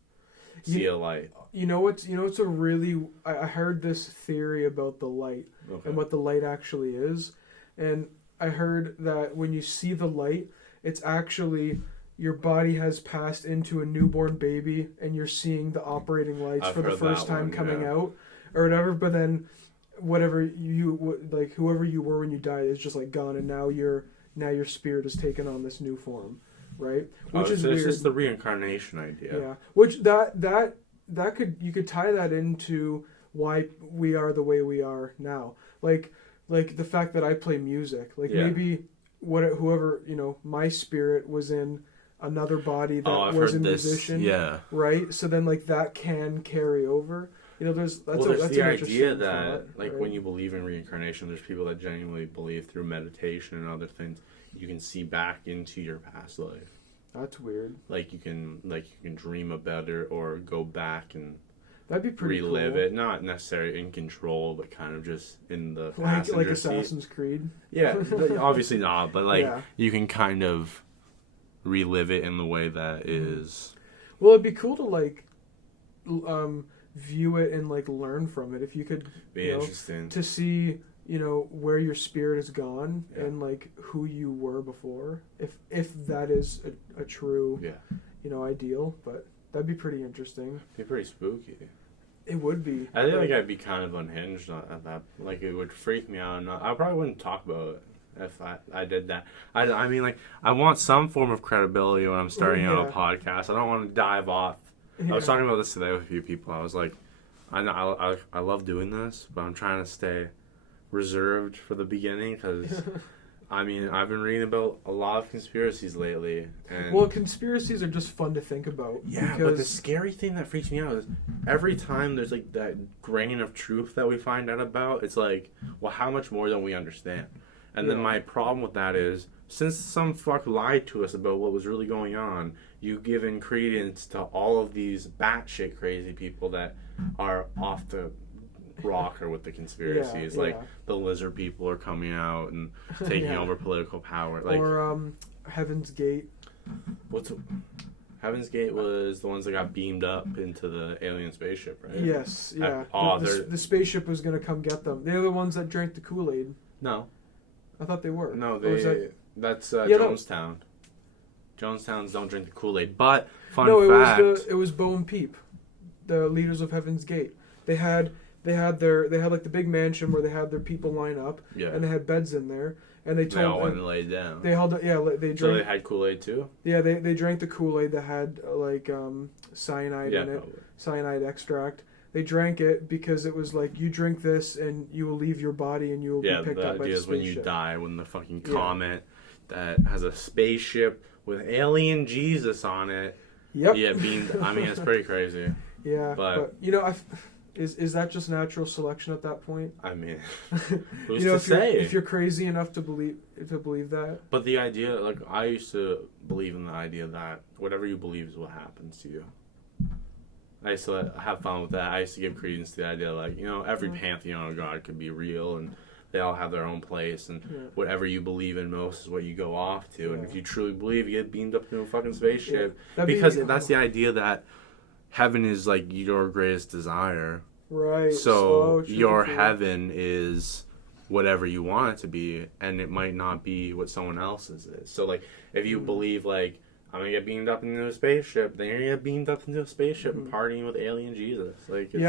see a light." You know what's a really I heard this theory about the light and what the light actually is, and I heard that when you see the light, it's actually your body has passed into a newborn baby and you're seeing the operating lights for the first time coming out or whatever. But then whatever whoever you were when you died is just like gone, and now your spirit has taken on this new form, right? Which is weird. It's just the reincarnation idea. Yeah, which you could tie that into why we are the way we are now. Like the fact that I play music, maybe whoever, you know, my spirit was in another body that was a musician, right? So then like that can carry over. You know, that's the idea that thought, like when you believe in reincarnation, there's people that genuinely believe through meditation and other things you can see back into your past life. That's weird. Like you can dream about it or go back and that'd be pretty relive cool. it, not necessarily in control, but kind of just in the passenger like Assassin's Creed. Yeah, obviously not, but like you can kind of relive it in the way that is. Well, it'd be cool to like view it and like learn from it. If you could be interesting to see, you know, where your spirit has gone and like who you were before. If that is a true you know, ideal, but that'd be pretty interesting. It'd be pretty spooky. It would be. I think I'd be kind of unhinged at that. Like, it would freak me out. I probably wouldn't talk about it. if I did that. I mean, like, I want some form of credibility when I'm starting out a podcast. I don't want to dive off. I was talking about this today with a few people. I was like, I love doing this, but I'm trying to stay reserved for the beginning because, I mean, I've been reading about a lot of conspiracies lately. And well, conspiracies are just fun to think about. Yeah, but the scary thing that freaks me out is every time there's like that grain of truth that we find out about, it's like, well, how much more than we understand? And then my problem with that is, since some fuck lied to us about what was really going on, you give in credence to all of these batshit crazy people that are off the rocker with the conspiracies. Like, the lizard people are coming out and taking over political power. Like, or Heaven's Gate. Heaven's Gate was the ones that got beamed up into the alien spaceship, right? Yes, yeah. The spaceship was going to come get them. They're the ones that drank the Kool-Aid. No. I thought they were. No, that's Jonestown. Jonestowns don't drink the Kool-Aid. But, fact... it was Bo and Peep, the leaders of Heaven's Gate. They had like the big mansion where they had their people line up, and they had beds in there, and they all went and laid down. They drank. So they had Kool-Aid too. Yeah, they drank the Kool-Aid that had like cyanide in it, probably. Cyanide extract. They drank it because it was like, you drink this and you will leave your body and you will be picked up by the spaceship. Yeah, the idea is when you die, when the fucking comet that has a spaceship with alien Jesus on it. Yep. Yeah, I mean, it's pretty crazy. Yeah, but you know, is that just natural selection at that point? I mean, who's to say? If you're crazy enough to believe that. But the idea, like, I used to believe in the idea that whatever you believe is what happens to you. I used to have fun with that. I used to give credence to the idea, like, you know, every pantheon of God could be real, and they all have their own place, and whatever you believe in most is what you go off to. And if you truly believe, you get beamed up to a fucking spaceship. Because that's the idea that heaven is, like, your greatest desire. Right. So your heaven is whatever you want it to be, and it might not be what someone else's is. So, like, if you believe, like, I'm gonna get beamed up into a spaceship, then you're gonna get beamed up into a spaceship and partying with alien Jesus. Like, true.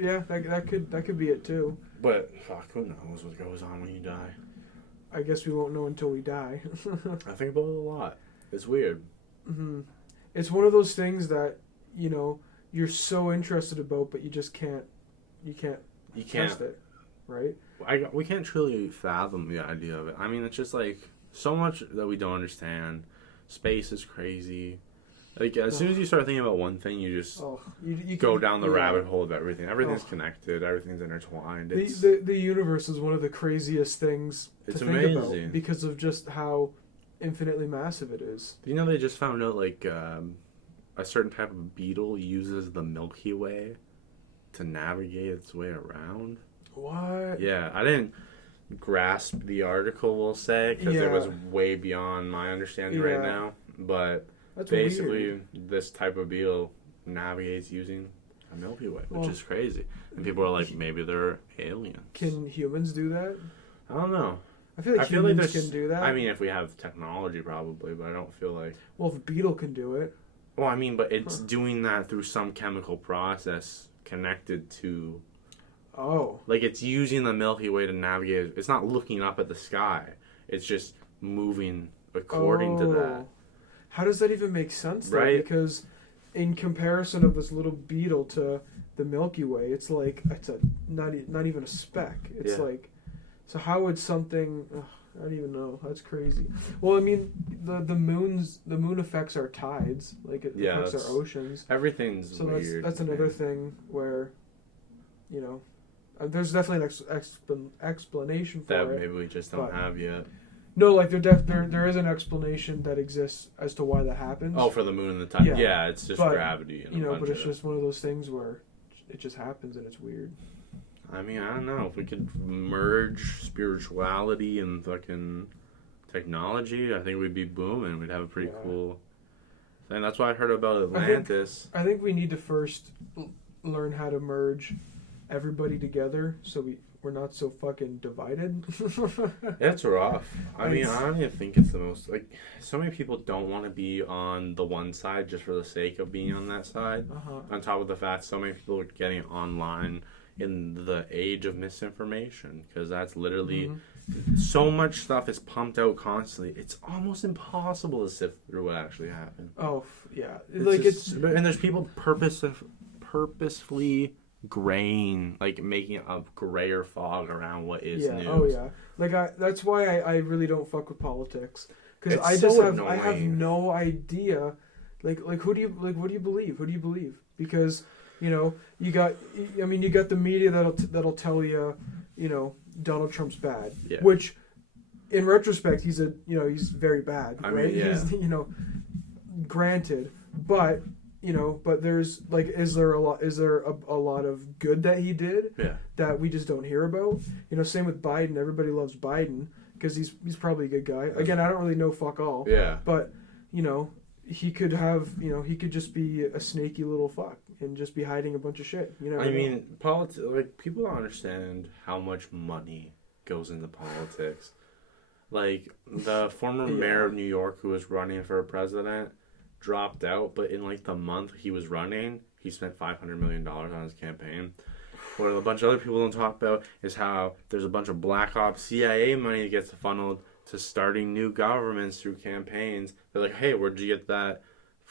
Yeah, that could be it too. But fuck, who knows what goes on when you die? I guess we won't know until we die. I think about it a lot. It's weird. Mm-hmm. It's one of those things that, you know, you're so interested about, but you just can't. You can't test it, right? We can't truly fathom the idea of it. I mean, it's just like so much that we don't understand. Space is crazy. Like, as soon as you start thinking about one thing, you just you go down the rabbit hole of everything. Everything's connected. Everything's intertwined. The universe is one of the craziest things to think amazing. About because of just how infinitely massive it is. Do you know they just found out, like, a certain type of beetle uses the Milky Way to navigate its way around? What? Yeah, I didn't grasp the article, we'll say, because it was way beyond my understanding right now. But that's basically weird. This type of beetle navigates using a Milky Way, which is crazy. And people are like, maybe they're aliens. Can humans do that? I don't know. I feel like humans can do that. I mean, if we have technology, probably, but I don't feel like... Well, if a beetle can do it. Well, I mean, but it's doing that through some chemical process connected to... Oh. Like, it's using the Milky Way to navigate. It's not looking up at the sky. It's just moving according to that. How does that even make sense, though? Right? Because in comparison of this little beetle to the Milky Way, it's like, it's not even a speck. It's like... So how would something... I don't even know. That's crazy. Well, I mean, the moon affects our tides. Like, it affects our oceans. Everything's weird. So that's another thing where, you know... there's definitely an explanation for it. That maybe we just don't have yet. No, like there is an explanation that exists as to why that happens. Oh, for the moon and the tide. Yeah, it's just gravity. And but it's just one of those things where it just happens and it's weird. I mean, I don't know. If we could merge spirituality and fucking technology, I think we'd be booming. We'd have a pretty cool thing. That's why I heard about Atlantis. I think we need to first learn how to merge everybody together so we're not so fucking divided. That's rough. I mean, I don't even think it's the most... Like, so many people don't want to be on the one side just for the sake of being on that side. On top of the fact so many people are getting online in the age of misinformation, because that's literally so much stuff is pumped out constantly. It's almost impossible to sift through what actually happened. Oh yeah, and there's people purposefully graying, like making a grayer fog around what is news. Oh yeah, like that's why I really don't fuck with politics, because I have no idea, like who do you what do you believe? Because you got the media that'll tell you, Donald Trump's bad, which in retrospect he's very bad, right? He's granted, but there's like, is there a lot of good that he did that we just don't hear about? Same with Biden. Everybody loves Biden because he's probably a good guy. Again, I don't really know fuck all. Yeah. But he could have he could just be a snaky little fuck and just be hiding a bunch of shit. Politics, like, people don't understand how much money goes into politics. Like, the former mayor of New York who was running for president dropped out, but in like the month he was running, he spent $500 million on his campaign. What a bunch of other people don't talk about is how there's a bunch of black ops CIA money that gets funneled to starting new governments through campaigns. They're like, hey, where'd you get that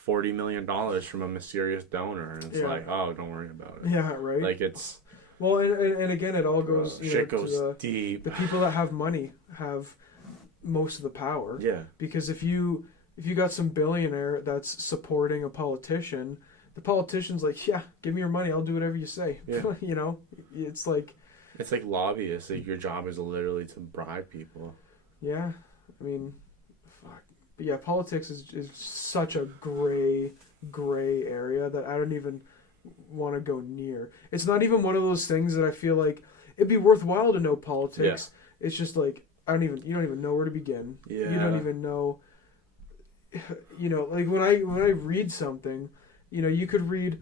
$40 million from a mysterious donor? And it's like, oh, don't worry about it. Yeah, right. Like, it's... Well, and again, it all goes... shit goes deep. The people that have money have most of the power. Yeah. Because if you got some billionaire that's supporting a politician, the politician's like, yeah, give me your money, I'll do whatever you say. Yeah. It's like... It's like lobbyists. Like, your job is literally to bribe people. Yeah. I mean, fuck. But yeah, politics is such a gray area that I don't even want to go near. It's not even one of those things that I feel like it'd be worthwhile to know politics. Yeah. It's just like, you don't even know where to begin. Yeah. You don't even know... like when I read something, you could read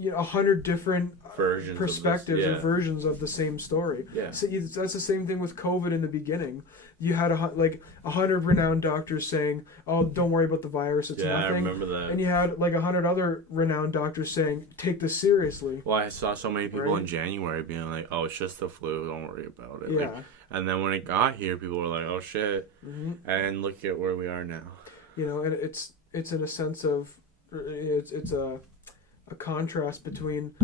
100 different versions, perspectives and versions of the same story. Yeah. So that's the same thing with COVID in the beginning. You had 100 renowned doctors saying, "Oh, don't worry about the virus; it's nothing." I remember that. And you had 100 other renowned doctors saying, "Take this seriously." Well, I saw so many people in January being like, "Oh, it's just the flu; don't worry about it." Yeah. And then when it got here, people were like, "Oh shit!" Mm-hmm. And look at where we are now. And it's in a sense of it's a contrast between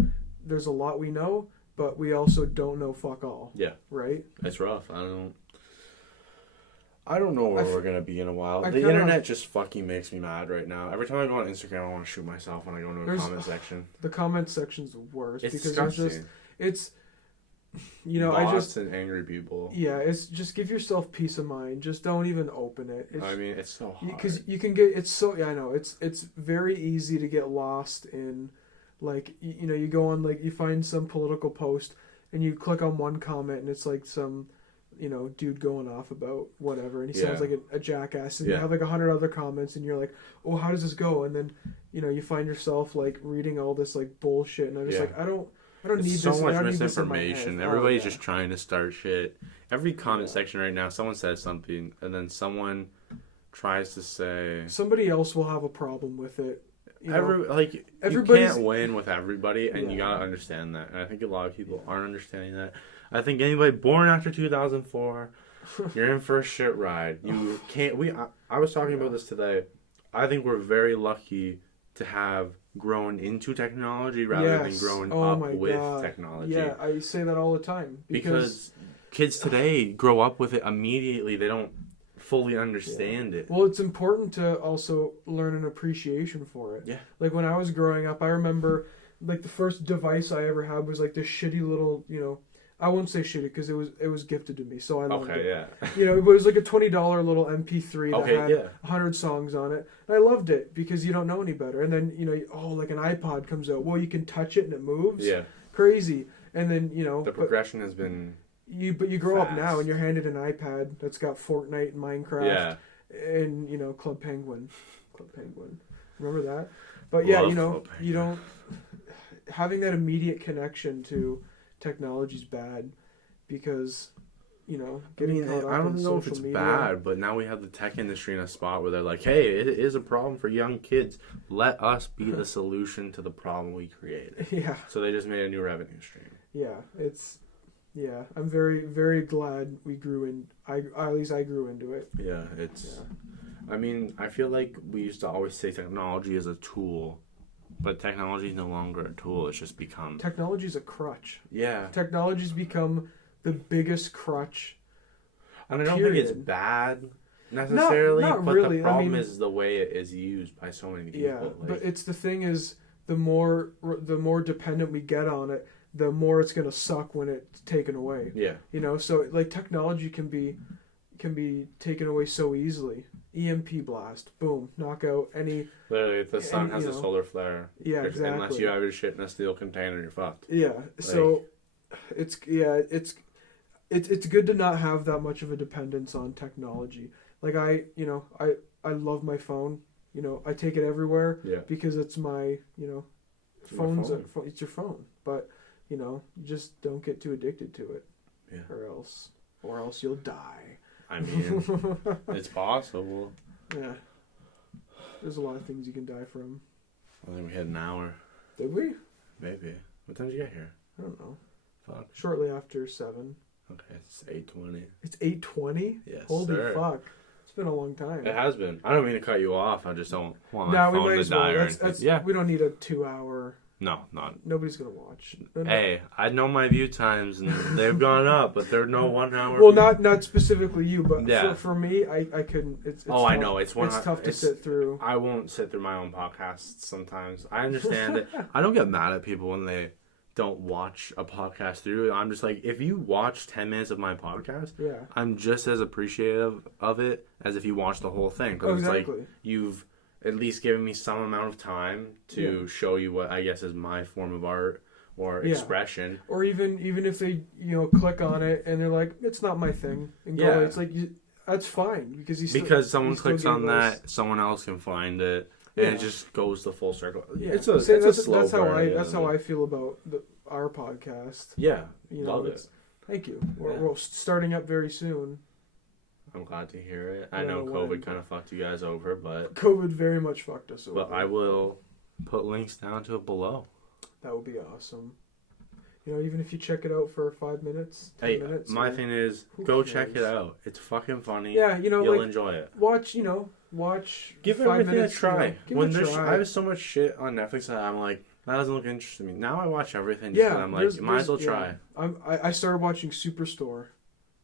there's a lot we know, but we also don't know fuck all. Yeah. Right? It's rough. I don't know where we're going to be in a while. The internet just fucking makes me mad right now. Every time I go on Instagram, I want to shoot myself when I go into a comment section. The comment section's the worst. It's disgusting. It's bots and angry people. Yeah, it's just give yourself peace of mind. Just don't even open it. It's so hard. Because you can get, I know, it's very easy to get lost in, you go on, you find some political post and you click on one comment and it's like some, dude going off about whatever and he sounds like a jackass and you have 100 other comments and you're like, oh, how does this go? And then, you find yourself reading all this bullshit and I'm just I don't need so this. So much misinformation. Everybody's just trying to start shit. Every comment section right now, someone says something, and then someone tries to say... Somebody else will have a problem with it. You can't win with everybody, and you gotta understand that. And I think a lot of people aren't understanding that. I think anybody born after 2004, you're in for a shit ride. You can't... I was talking about this today. I think we're very lucky to have grown into technology rather than growing up with technology. Yeah, I say that all the time. Because kids today grow up with it immediately. They don't fully understand it. Well, it's important to also learn an appreciation for it. Yeah. When I was growing up, I remember the first device I ever had was this shitty little, I won't say shitty because it was gifted to me, so I loved it. Yeah. It was a $20 little MP3 that had 100 songs on it. And I loved it because you don't know any better. And then an iPod comes out. Well, you can touch it and it moves. Yeah. Crazy. And then the progression has been. But you grow up now and you're handed an iPad that's got Fortnite and Minecraft. Yeah. And Club Penguin. Remember that? But you don't having that immediate connection to technology's bad because I don't know if it's bad, but now we have the tech industry in a spot where they're like, hey, it is a problem for young kids, let us be the solution to the problem we created. Yeah. So they just made a new revenue stream. I'm very, very glad we grew in. At least I grew into it. Yeah, I mean, I feel like we used to always say technology is a tool, but technology is no longer a tool. It's just become... Technology is a crutch. Yeah. Technology's become the biggest crutch. And I don't think it's bad necessarily, not but really. The problem is the way it is used by so many people. Yeah, but it's the thing is, the more dependent we get on it, the more it's gonna suck when it's taken away. Yeah. You know, so like technology can be taken away so easily. EMP blast, boom, knock out any. Literally, if the sun has a solar flare. Yeah, exactly. Unless you have your shit in a steel container, you're fucked. Yeah. Like, so, it's good to not have that much of a dependence on technology. Like I love my phone. You know, I take it everywhere. Yeah. Because it's my, it's your phone. But, you just don't get too addicted to it. Yeah. Or else you'll die. I mean, it's possible. Yeah. There's a lot of things you can die from. I think we had an hour. Did we? Maybe. What time did you get here? I don't know. Fuck. Shortly after 7. Okay, it's 8:20. It's 8:20? Yes, Holy sir. Fuck. It's been a long time. It has been. I don't mean to cut you off. I just don't want my phone to die or anything. Yeah. We don't need a 2-hour... No, not. Nobody's going to watch. Hey, I know my view times, and they've gone up, but they're no 1 hour. Well, not specifically you, but for me, I couldn't. It's tough. I know. It's tough to sit through. I won't sit through my own podcasts sometimes. I understand it. I don't get mad at people when they don't watch a podcast through. I'm just like, if you watch 10 minutes of my podcast, I'm just as appreciative of it as if you watch the whole thing. Because it's like, you've at least given me some amount of time to show you what I guess is my form of art or expression. Or even if they click on it and they're like, it's not my thing, and go, it's like that's fine because someone clicks on that, someone else can find it, and it just goes the full circle. Yeah, it's a slow burn. That's how I feel about our podcast. Yeah, love it. Thank you. We're starting up very soon. I'm glad to hear it. I know COVID kind of fucked you guys over, but... COVID very much fucked us over. But I will put links down to it below. That would be awesome. Even if you check it out for 5 minutes, 10 minutes. My thing is, go check it out. It's fucking funny. Yeah, you'll enjoy it. Watch. Give everything a try. I have so much shit on Netflix that I'm like, that doesn't look interesting to me. Now I watch everything. Yeah, I'm like, you might as well try. I started watching Superstore.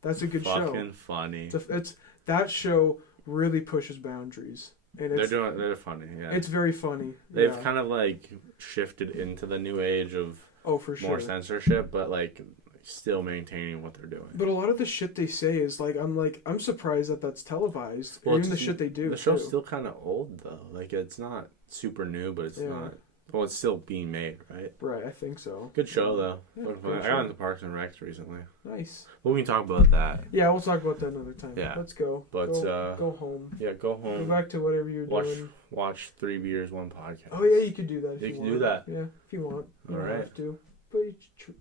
That's a good show. Fucking funny. It's that show really pushes boundaries. And they're funny. Yeah, it's very funny. They've kind of like shifted into the new age of for sure, more censorship, but like still maintaining what they're doing. But a lot of the shit they say is I'm surprised that that's televised. Well, even the shit they do. The show's still kind of old though. Like it's not super new, but it's not. Well, it's still being made, right? Right, I think so. Good show, though. Yeah, I got into Parks and Recs recently. Nice. Well, we can talk about that. Yeah, we'll talk about that another time. Yeah. Let's go. But go home. Yeah, go home. Go back to whatever you're doing. Watch 3 Beers, 1 Podcast. Oh, yeah, you could do that if you want. You can do that. Yeah, if you want. You don't have to. But you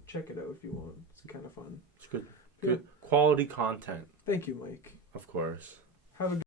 check it out if you want. It's kind of fun. It's good. Good quality content. Thank you, Mike. Of course. Have a